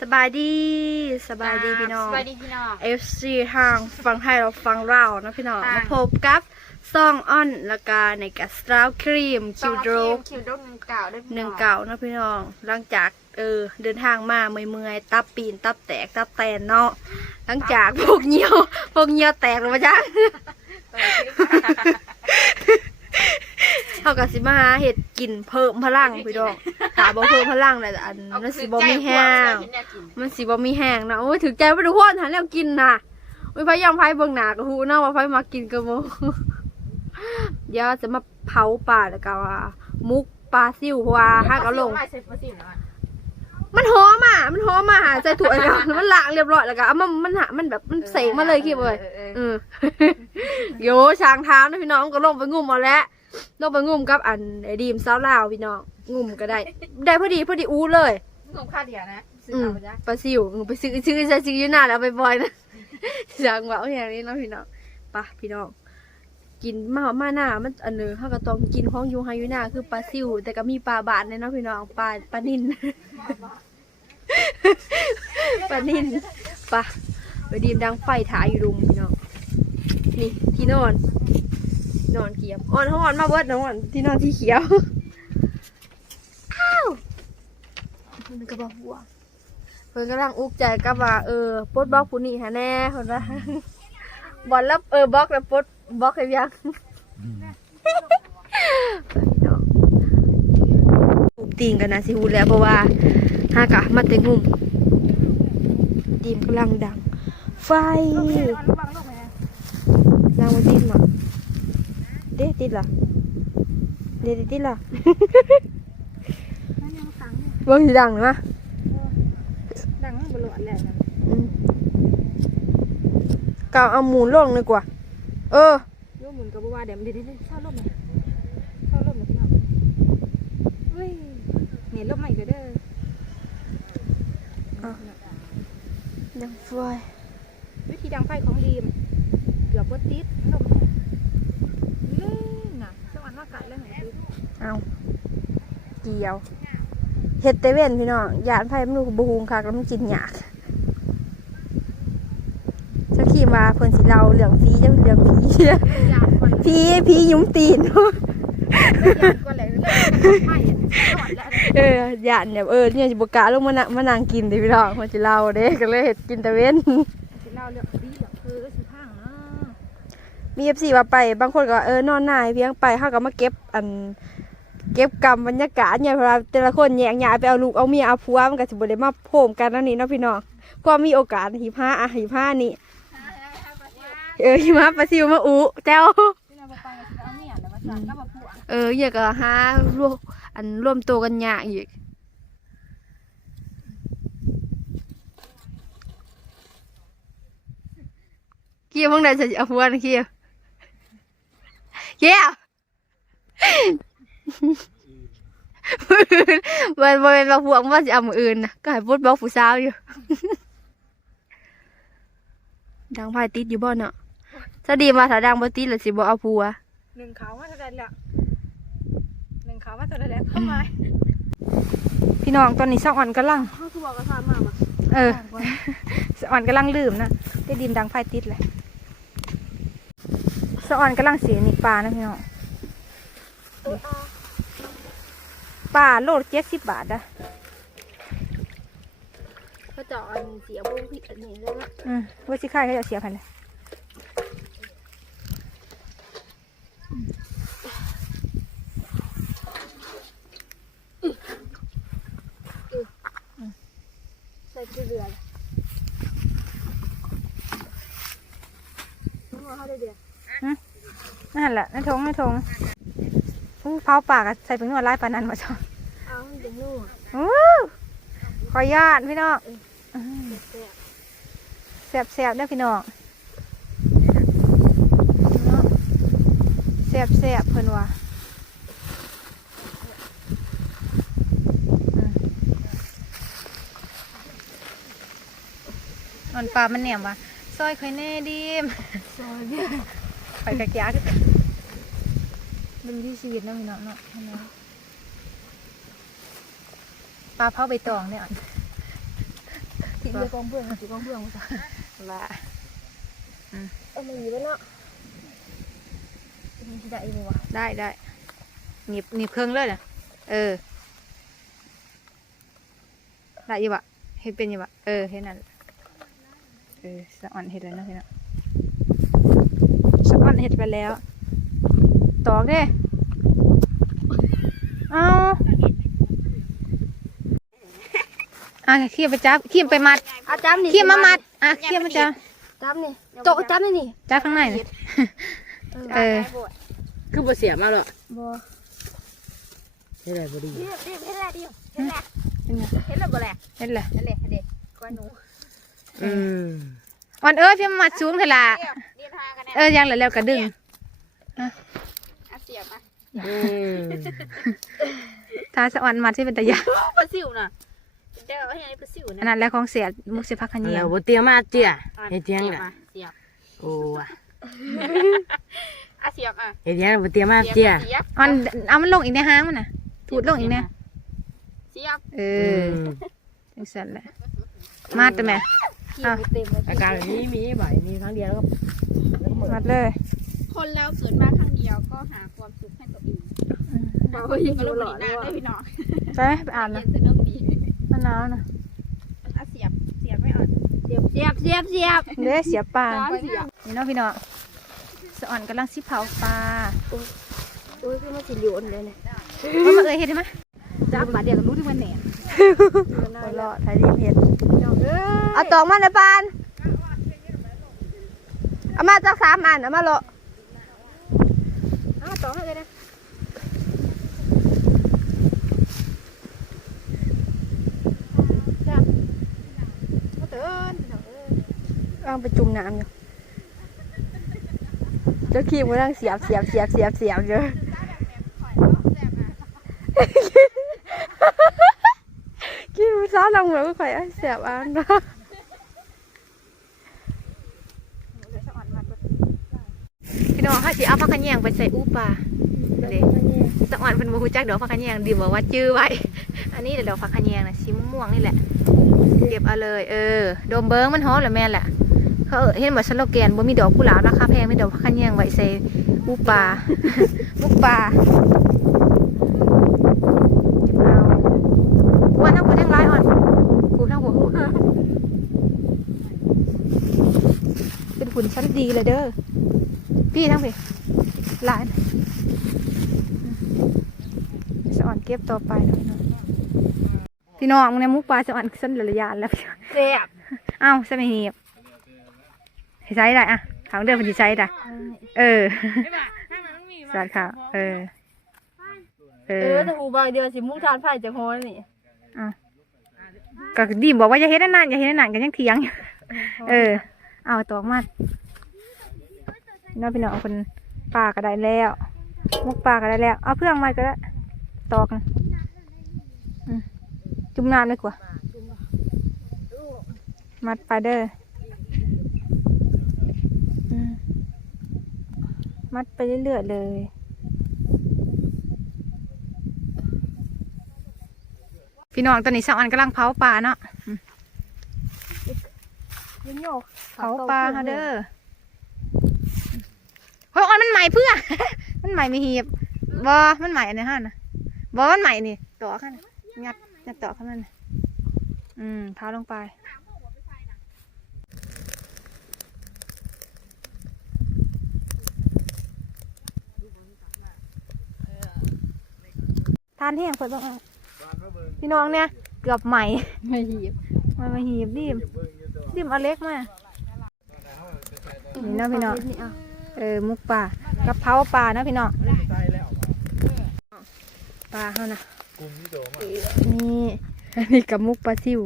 สบายดีสบายดีพี่น้อง สบายดีพี่น้อง FC ทางฟังไทยเราฟังเรานะพี่น้องค่ะมาพบกับซองอ้อนและกาในกัสตราครีมคิวโดรกคิวโดรกหนึ่งเก่าด้วยพี่หนึ่งเก่านะพี่น้อง หลังจากเออเดินทางมาเมื่อยๆตับปีนตับแตกตับแตนเนาะ หลังจากพวกเหี่ยวพวกเหี่ยวแตกแล้วมาจ้า เขากับสิมาหาเห็ดกินเพิ่มพลังพี่น้องถาบ่เพิ่มพลังเลยแต่อันมันสิบ่มีแห้ง มันสิบ่มีแห้งนะโอ้ยถึงใจไปทุกคนหันแล้วกินน่ะโอ้ยพยายามไฟเบิ่งหน้ากับฮูเนาะว่าไฟมากินกับโมเดี๋ยวจะมาเผาปลาแล้วก็ว่ามุกปลาซิวเพราะว่าฮักเอาลงไม่ใช่ปลาซิวนะมันหอมอะ มันหอมอะใส่ถั่วแล้วก็มันล้างเรียบร้อยแล้วก็เอามันมันหามันแบบมันเสกมาเลยคิดเลยเออโยช้างเท้านะพี่น้องก็ลงไปงุ่มเอาแล้ว ลงไปงุ่มกับอันไอ้ดีมสาวลาวพี่น้องงุ่มก็ได้ ได้พอดีพอดีอู้เลยงงค่าเดียวนะซื้ออืมเอาไปจ้ะปลาซิวไปซื้อซื้อใส่ซื้ออยู่หน้าแล้วไปบ่อยนะจังหวะอย่างนี้เนาะพี่น้องไปะพี่น้องกินมามาหน้ามันอันเนึงเขาก็ต้องกินห้องยูไฮยูหน้าคือปลาซิว แต่ก็มีปลาบาทเนี่ยเนาะพี่น้องปลาปลานิ่นปลานิ่นไปะไปดีมดังไฟถ่ายอยู่รุมพี่น้องนี่ที่นอนที่ นอนเขียวอ่อนห้อนมาเบิดนะอ่อนที่นอนที่เขียวอ้าวมันก็บอกหัวเพิ่นกำลังอุกใจกับว่าเออปลดบล็อกผู้นี้หาแน่เพิ่นว่าบอลแล้วเออบล็อกแล้วปลดบล็อกให้ยังปลูกตีนกันนะสิฮู้แล้วเพราะว่าหากะมาแต่งุ่มตีนกำลังดัง ไฟนางบ่ติดหรอ เด้ติดเหรอเด้ติดเหรอเบิ่งสิดังหรือวะดังมันบลอดแล้วนะอืมกเอาเอาหมูลงเลยกว่า เออลูกหมุนกับบัวเดี๋ยวมันดีๆเช่าร่มไหมเช่าร่มไหมพี่น้องเฮ้ยเหนียร่มใหม่ก็เด้อดังไฟวิธีดังไฟของดีมเกือบว่าติดร่มแห้งเล่นน่ะสวรรค์ว่าไก่แล้วเหรอคือ เอา เกี่ยวเฮ็ดเตเว่นพี่น้องยานไฟมันดูบูฮูงคักแล้วมันกินหยากเจ้าขี่มาเพิ่นสิเราเหลืองพีเจ้าเหลืองพียานก่อนเลยพีพียุ้มตีนยานก่อนเลยไม่ไม่สวรรค์แล้วเออยานแบบเออเนี่ยสิบกล้าลงมานะมานั่งกินดิพี่น้องมันสิเราเด้ก็เลยเฮ็ดกินเตเว่นสิเล่าเรื่องดีเหรอคือก็สิพังเนาะมีเอฟซีว่าไป บางคนก็ว่าเออนอนหน้าให้เพียงไปเขาก็มาเก็บอัน เก็บกรรมบรรยากาศเนี่ยเว่าแต่ละคนแยกย้ายไปเอาลูกเอาเมียเอาผัวมันก็สิบ่ได้มาโพมกันนั่นนี่เนาะพี่น้องก็มีโอกาสหิผ้าอะหิผ้านี่เออหิมะปลาซิวมาอุแจ้วเราเอยังก็มาผัวเออยากก็หารวมอันร่วมตัวกันยากอีกเกี่ยวพวกไหนจะเอาผัวนะเกี่ยวเกี่ยว วันวันเราพวกว่าจะเอามืออื่นนะก็ให้พูดบอกผู้สาวอยู่ ดังไพ่ติดอยู่บ่เนาะถ้าดีมาถ้าดังบ่ติดแล้วสิบ่เอาผัวหนึ่งเขาว่าเท่าไรแล้วหนึ่งเขาว่าเท่าไรแล้วเข้ามาพี่น้องตอนนี้สองอ่อนกำลังเขาคือบอกกระซานมาปะเออสะอ่อนกำลังลืมนะได้ดินดังไฟติดเลยสะอ่อนกำลังเสียนี่ปลานะพี่น้อง ปลาโลดเจ็ดสิบบาทนะเขาเจาะอันเสียบุ้งผิดอันนี้แล้วนะอืมว่าสิค่ายเขาจะเสียพันเลยใส่เกลือเขาได้เดียวนั่นแหละในทงในทง อู้เผาปากอะใส่เป็นนวดไล่ปลานันมาชอบเอาให้เด็กนู่นอู้ขออนุญาตพี่น้องอืมแซ่บแสบแสบๆเด้อพี่น้องแสบแสบๆเพิ่นว่าอืมมันปลามันเหนียมว่ะซอยค่อยแน่ดิมซอยเนี่ยไปกะยากเป็นวิถีชีวิตเนาะพี่น้องเนาะเห็นไหมปลาเผาใบตองเนี่ยอ่อนเรือกองเพื่อนสิกองเพื่อนจ้ะว่าเออมันอยู่แล้วเนาะมันสิได้อีกบ่วะได้ได้หนีบหนีบเครื่องเลยนะเออได้อยี่บะเฮ็ดเป็นอยี่บะเออเฮ็ดนั่นเออสะอ่อนเฮ็ดแล้วนะพี่น้องสะอ่อนเฮ็ดไปแล้ว ตอกเด้เอาอะเขี้ยไปจับเขี้ยไปมัดอาจับนี่เขี้ยมามัดอะเขี้ยมาจับจับนี่โตะจับนี่นี่จับข้างในนะเออคือบ่เสียมาหรอกบ่เฮ็ดได้บ่ดีเรียบเรียบเฮ็ดแล้วเดียวเฮ็ดแล้วเป็นไงเฮ็ดแล้วบ่แหละเฮ็ดแหละนั่นแหละเด็กก้อนหนูอืมอ่อนเอ้ยพี่มามัดสูงเถอะล่ะเรียบเรียบทางกันแน่เออยังเหลือแล้วก็ดึงอะเสียบมาอืมถ้าสะอ่อนมัดที่เป็นตะยาปลาซิวน่ะเดี๋ยวเอาให้อันนี้ปลาซิวอันนะนั้นแหล้วของเสียมุกสิพักขะเนียเรางบ่เตรียมมาเตี้ยเฮ็ดยังเสียบล่ะมาเสียบโอ้ว่ะอะเสียบอะเฮ็ดยังบ่เตรียมมาเตี้ยเสียบอ่อนเอามันลงอีกในห้างมันน่ะถูดลงอีกเนี่ยเสียบเออือมจังซั่นแหละมาดแต่แม่ กินเต็มเลยอาการแบบนี้มีบ่อยมีครั้งเดียวแล้วก็แล้วก็หมดมัดเลย คนเราเกิดมาครั้งเดียวก็หาความสุขให้ตัวเองเราก็ยังอยู่หล่อได้พี่น้องไปไปอาบเย็นะนสนุกดีมันหนาวนะอะเสียบเสียบไม่อ่อนเสียบเสียบเสียบเสียบเด้เสียปลาเสียบนี่เนาะพี่เนาะสะอ่อนกำลังสิเผาปลาโอ้ยคือมันสิเหลียวเลยเนี่ยว่ามาเอ้ยเฮ็ดได้ไหมจับมาเดี๋ยวก็รู้ที่มันแหนบ่รอไทยรีบเฮ็ดเอาตอกมาในปานเอามาจากสามอันเอามาโลอะต่อให้เลยนะ จ้ะมาเตือนพี่น้องเอ้ยเอาไปจุ่มน้ำอยู่เจ้าขี้มันนั่งเสียบเสียบเสียบเสียบเสียบอยู่ขี้มันซ้อนลงเหมือนก็ข่อยเอาเสียบอันเนาะพี่น้องเขาสิเอาผักขะ แยงไปใส่อูปลาเด้สะอ่อนเป็นบ่ฮู้จักดอกผักขะแยงดีบอกว่าจื้อไว้ อันนี้เดี๋ยวดอกผักขะแยงนะสีม่วงๆนี่แหละ เก็บเอาเลย เออ โดมเบิ้งมันหอมเหรือแม่นแหละเขาเห็นว่าสโลแกนบ่มีดอกกุหลาบราคาแพงมีดอกผักขะแยงไว้ใส่อูปลามุกปลาเก็บเอาวันทั้งหมดทั้งร้ายอ่อนกูทั้งหัวหูเป็นผุนชั้นดีเลยเด้อ พี่ทั้งพี่ หลานสะอ่อนเก็บต่อไปหน่อยเนาะพี่น้องในมุกปลาสะอ่อนสั้นระยะแล้วเสียบเอ้าใช่ไหมเฮียบให้ใช้ได้อะทางเดินมันจะใช้ได้เออสาดค่ะเออเอเอออแต่หูบางเดียวสิมุกทานไผ่จากโฮนนี่ก็ดีบอกว่าอย่าเฮ็ดนานๆอย่าเฮ็ดนานๆกันยังเถียงอยู่เออ เอาตอกมาน้องพี่น้องคน ปลาก็ได้แล้วมุกปลาก็ได้แล้ว เอาเพื่องมาก็ได้ตอกนะอืมจุ่มน้ำดีกว่า มัดปลาเด้ออืมมัดไปเรื่อยๆเลยพี่น้องตอนนี้สาวอันกำลังเผาปลาเนาะยังโยกเผาปลาค่ะเด้อ เฮ้ยออนมันใหม่เพื่อ มันใหม่ไม่เหียบบอมันใหม่อันนี้ฮะนะบอมันใหม่นี่ต่อข้างนะงัดงัดต่อข้างนั้นน่ะอืมเผาลงไปทานแห้งเปิดบ้างพี่น้องเนี่ยเกือบใหม่ไม่หีบมามาหีบดิมดิมอเล็กมานี่นะพี่น้อง เออมุกปลากับเพราปลาเนาะพี่น้องปลาเฮานะนี่อันนี้กับมุกปลาซิว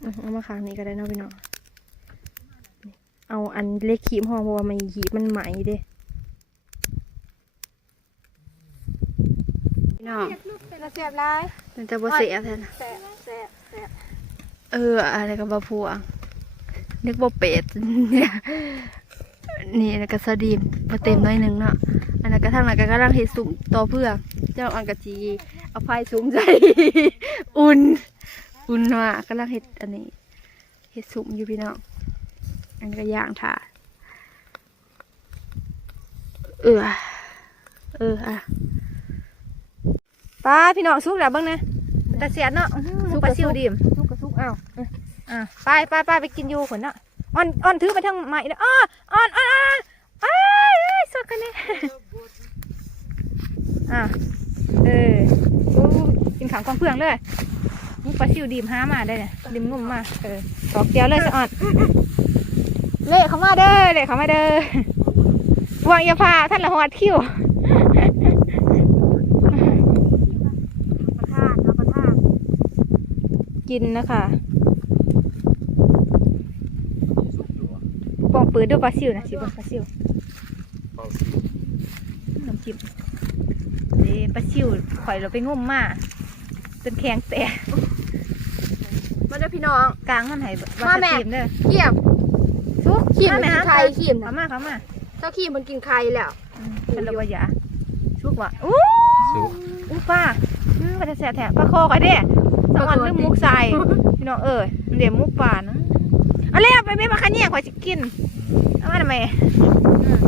เอาเอามาค้างนี้ก็ได้เนาะพี่น้องเอาอันเล็กขีมห้องเพราะว่ามันขีมมันไหมเด้พี่น้องเราเสียบลายมันจะบ่เสียแทนแสบแสบแสบเอออะไรกับบะพวงนึกว่าเป็ดเนี่ย นี่แล้วก็สะดีมมาเต็มหน้อยหนึ่งเนาะอันนั้นก็ทางนั้นก็กำลังเฮ็ดซุ้มต่อเพื่อ เจ้าอันกะจีเอาไฟซุ้มใส่อุ่น อุ่นว่ากำลังเห็ดอันนี้เห็ดสุมอยู่พี่น้องอันนี้ก็ย่างถ่าเออเอออะป้าพี่น้องสุกแล้วเบ้างนะตาเสียดเนาะอื้อหือซุปปลากับซิวซุปดิมสุกกับสุกอ้าวอะไปไปไปไปกินอยู่ขนเนาะ อ่อนอ่อนถือไปทางไม้เด้ออ้ออ่อนอ่อนอ่อนอ้ายอ้ายสดกันเนี่ยอะเออโอ้กินขางกองเพื่องเลยนี่ปลาซิวดิมห้ามาได้เนี่ยดิมงุ่มมาเออตอกเดียวเลยสะอ่อนเละเขามาเด้อเละเขามาเด้อวางอยาพาท่านละหัวคิ้วประทานเอาประทากินนะคะ ปองปืนด้วยปลาซิวนะสิบนปลาซิวน้ำจิ้มเด้ปลาซิวข่อยเราไปงมมาจนแข็งแตกมาเด้อพี่น้องกลางมันใหายมาแม่เด้อเขียมทุกขีมมันแม่กินไข่ขีมเขานะมาเขามาเจ้าขีมมันกินไข่แล้วอืมเป็นระวายาชุกว่ะอู้สุกอู้ป้าอืมมันจะแสบแถบปลาคอก่อยเด้สวรรค์เรื่องมุกใส่พี่น้องเอ้ยมันเดี๋ยวมุกป่านะเอาเลยไปไม่มาคันเนี่ยข่อยจะกิน เอามาทำไมอืม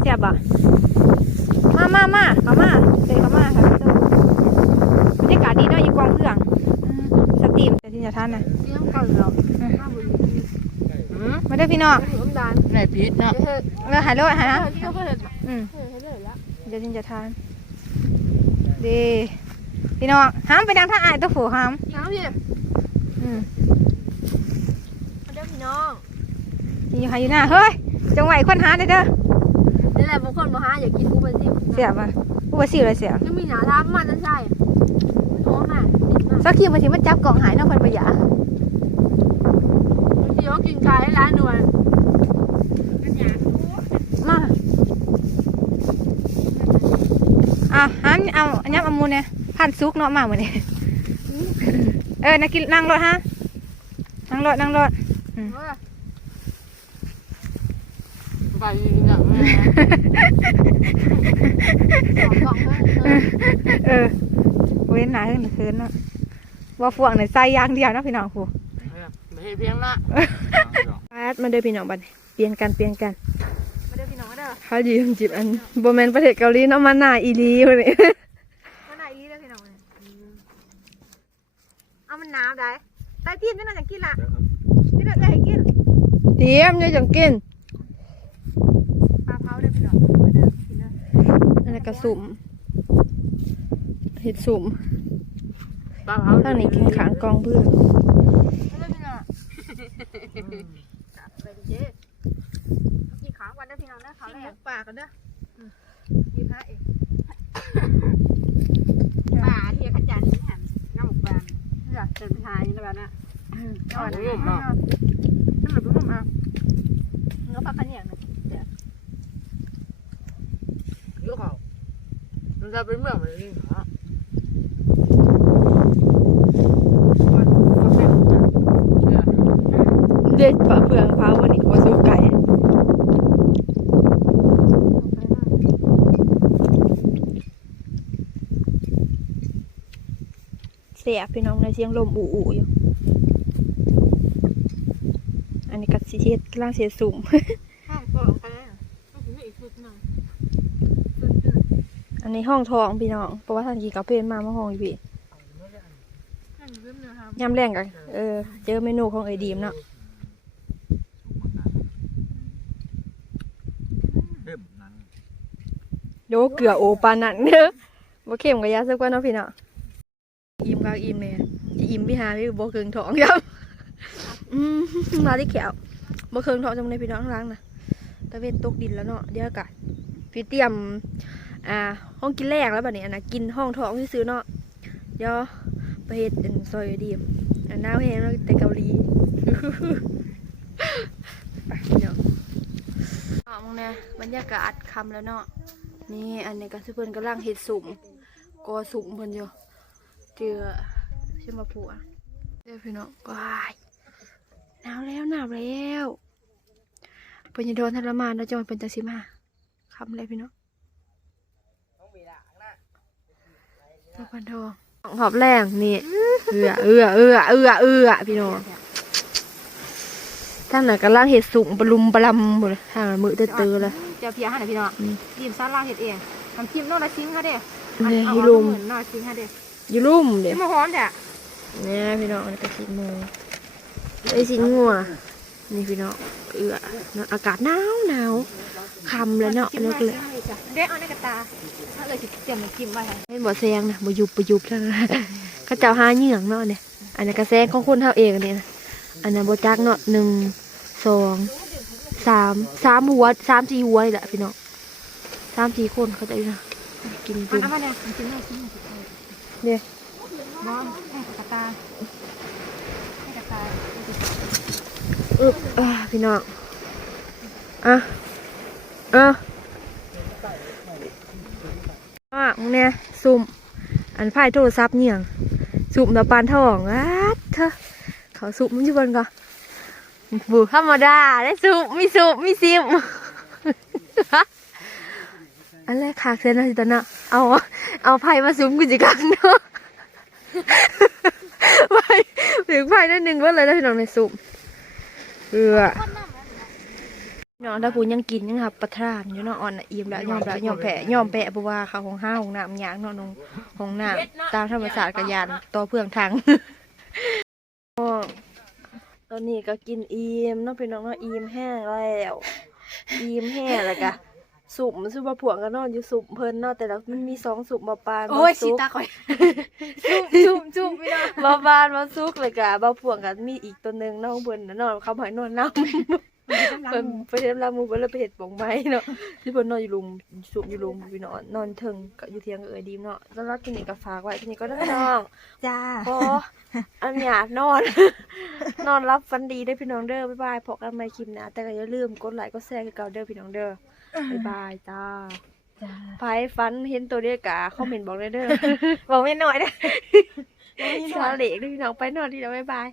เสียบอะมามามาเขามาเดินเขามาค่ะบรรยากาศดีเนาะอยู่กองเพื่องอืมสตรีมแต่ที่จะท่านนะเลี้ยงไก่แล้วข้าวบุญมาเด้อพี่น้องอยู่น้ำดานไหนพีชเนาะเดี๋ยวเฮ็ดเออหายเลยหายนะเดี๋ยวเฮ็ดอืมเฮ็ดเลยละเดี๋ยวจินจะทานดีพี่น้องห้ามไปดังท่าอายตัวผูห้ามน้ำพี่อืมมาเด้อพี่น้องนี่ อยู่หาอยู่หน้าเฮ้ยจงไหวคนหาได้อเด้อนี่แหละบางคนมาหาอยากกินอูเบอร์ซิเสียบอะผู้บาซิวเลยเสียบยังมีหนาท้ามันนั่นใช่มันหอมมากกินมากสักทีมาสิมันจับกล่องหายเนอกคนประหยัดเดี๋ยวกินไก่ร้านหนวลมาอะห้ามเอาอันนี้เอามูเนี่ยพันซุกเนาะมาเหมือนนี่เออนักกินนั่งรถฮะนั่งรถนั่งรถ ไปอย่างนี้สองกล่องเลยเออเว้นหนาขึ้นคืนเนาะว่าฟวงเนี่ยใส่อยางเดียวเนาะพี่น้องผู้ไม่เพียงละแปดมาเด้อพี่น้องบัดนี้เปลี่ยนกันเปลี่ยนกันมาเด้อพี่น้องมาเด้อเขายืมจิบอันโบแมนประเทศเกาหลีเนาะมาหน้าอีหลีวันนี้มาไหนอีเด้อพี่น้องมาเอามันน้ำได้ใต้ทีมพี่น้องอยากกินละพี่น้องอยากกินเตรียมเนี่ยจังกิน ปลาเผาเด้อพี่น้องมาเด้อกินเด้ออันนี้นกระสุ่มเห็ดสุ่มปลาเผาทางนี้กินขางกองเพื่อนมาเด้อพี่น้องไปดิเจ๊กินขาวันเด้อพี่น้องนะขาแรกปากกันเด้อยีพระเองป่าเทียขจันนี่หันน้ำหมกบานอยากเดินทางนี่แล้วนะอ่อนนุ่มอะนุ่มนุ่มอะเนื้อปลาขันเหนียงนะ ลูกเขา มันจะเป็นเมืองอะไรนี่เหรอเด็ดปะเฟืองพาวันนี้ว่าสู้ไก่เสียพี่น้องในเสียงลมอู่ๆอยู่ อันนี้กัดสีเฮ็ดกลังเสียสุ่มห้องก็ลงไปแล้วก็ถึงอีกชุดหนึ่ง อันนี้ห้องทองพี่น้องเพราะว่าท่านกีกาเป็นมาเมื่อห้องอยู่พี่นั่นเรื่องนะครับยำแรงกันเออ เจอเมนูของไอดีมเนาะเริ่มนั้นโยเกลือโอปานนั่นเด้อบ่เข้มกับยาสักว่าเนาะพี่เนาะอิ่มกากอิ่มเลยจะอิ่มพี่หาพี่บ่เคืองท้องครับอืมมาที่แขวบ่เคืองท้องจังเลยพี่น้องข้างหล้างนะตะเวนตกดินแล้วเนาะเดี๋ยวกะพี่เตรียม อ่า ห้องกินแรกแล้วบัดนี้อันนะกินห้องท้องที่ซื้อเนาะเดี๋ยวไปเฮ็ดอันซอยดีมอันหน้าวแห้งแล้วแต่เกาหลีไปพี่น้องออกมาแน่บรรยากาศคำแล้วเนาะนี่อันนี้ก็สิเพิ่นกำลังเฮ็ดสุ่มกอสุ่มเพิ่นอยู่เจอใช่มาผัวเด้อพี่น้องว้ายหนาวแล้วหนาวแล้วเพิ่นจะโดนทรมานแล้วจังหวะเพิ่นจะสิมาคำเลยพี่น้อง ตะพันทองหอบแรงนี่เอือเอือเอือเอือเอือพี่น้องท่านน่ะกำลังเห็ดสูงบลุมบลำหมดเลยทางน่ะมือเตอๆเลยเจ้าเพียให้หน่อยพี่น้องอืมดิมซาลาเฮ็ดเองทำจิ้มโน่นละชิ้นค่ะเด้เนี่ยเอาอยู่เอาลุมเหมือนน่อยชิ้นค่ะเด้อยู่ลุ่มเดี๋ยวที่มาหอมแท้เนี่ยพี่น้องอันนี้ก็สิหมูไอ้สิงัว นี่พี่น้องเอือเนาะอากาศหนาวหนาวคำเลยเนาะเลิกเลยเด้เอาในกระตาถ้าเลยสิเตรียมน้ำจิ้มไว้ให้ให้บ่แซงนะบ่ยุบบ่ยุบเท่านั้นเขาเจ้าหาเหยื่องเนาะเนี่ยอันนี้นก็แซงของคนเฮาเองอันนี้นะอันนั้นบ่จักเนาะหนึ่งสองสามสามหัวสามสี่หัวนี่แหละพี่น้องสามสี่คนเขาจะอยู่นะกินอัจุ่นมนั้นมาเนี่ยน้ำจิ้มหน่อยชิ้นหนึ่งเนี่ยบอมให้กระตาให้กระตา อึบอ่าพี่น้อง อะ อะอะมึงเนี่ยซุ่มอันไพ่โทรศัพท์เนี่ยงซุ่มตะปานทองอะเธอเขาซุ่มมันอยู่บนก่อนบูธรรมดาได้ซุ่มมีซุ่มมีซิมอันแรกขากเซนนะสิตอนน่ะเอา เอาไพ่มาซุ่มกูจิกันเนาะไพ่ถึงไพ่นั่นหนึ่งว่าเลยนะพี่น้องในซุ่ม เอือน้องถ้าพูยังกินยังครับประทานอยู่เนาะอ่อนอิ่มแล้วยอมแล้วยอมแพ้ยอมแผลเพราะว่าเขาของห้าของน้ำยางเนาะนงของน้ำตามธรรมศาสตร์กยานต่อเพื่องทางตอนนี้ก็กินอิ่มเนาะพี่น้องเนาะอิ่มแห้งแล้วอิ่มแห้งแล้วกะ สุ่มซุปมะพวงก็นอนอยู่สุ่มเพิ่นเนาะแต่ละมันมีสองสุ่มมาปานโอ้ยมาสีซุปตาข่อยจุ่มจุ่มพี่น้องบาบานมาซุกเลยกะบาพวงกันมีอีกตัวหนึ่งน้องเบิ่นน่ะนอนเขาหอยนอนน้ำเพิ่นไปเทมลามูเพิ่นเลยไปเห็ดบงไม้เนาะที่เพิ่นนอนอยู่ลุมสุบอยู่ลุมพี่น้องนอนเทิงกับอยู่เทียงกับเอ้ยดีมเนาะแล้วรักกินนี่ก็ฝากไว้กินนี่ก็ได้อพี่น้อง จ้า พออันหยาดนอน นอนรับฟันดีได้อพี่น้องเด้อบ๊ายบายพบกันใหม่คลิปหน้าแต่ก็อย่าลืมกดไลค์กดแชร์คือเก่าเด้อพี่น้องเด้อ บ๊ายบายจ้าจ้าไผฟันเห็นตัวเดียวกะคอมเมนต์บอกเลยเด้อบอกไม่หน่อยนะสาเหล็กด้วยพี่น้องไปนอนดีแล้วบ๊ายบาย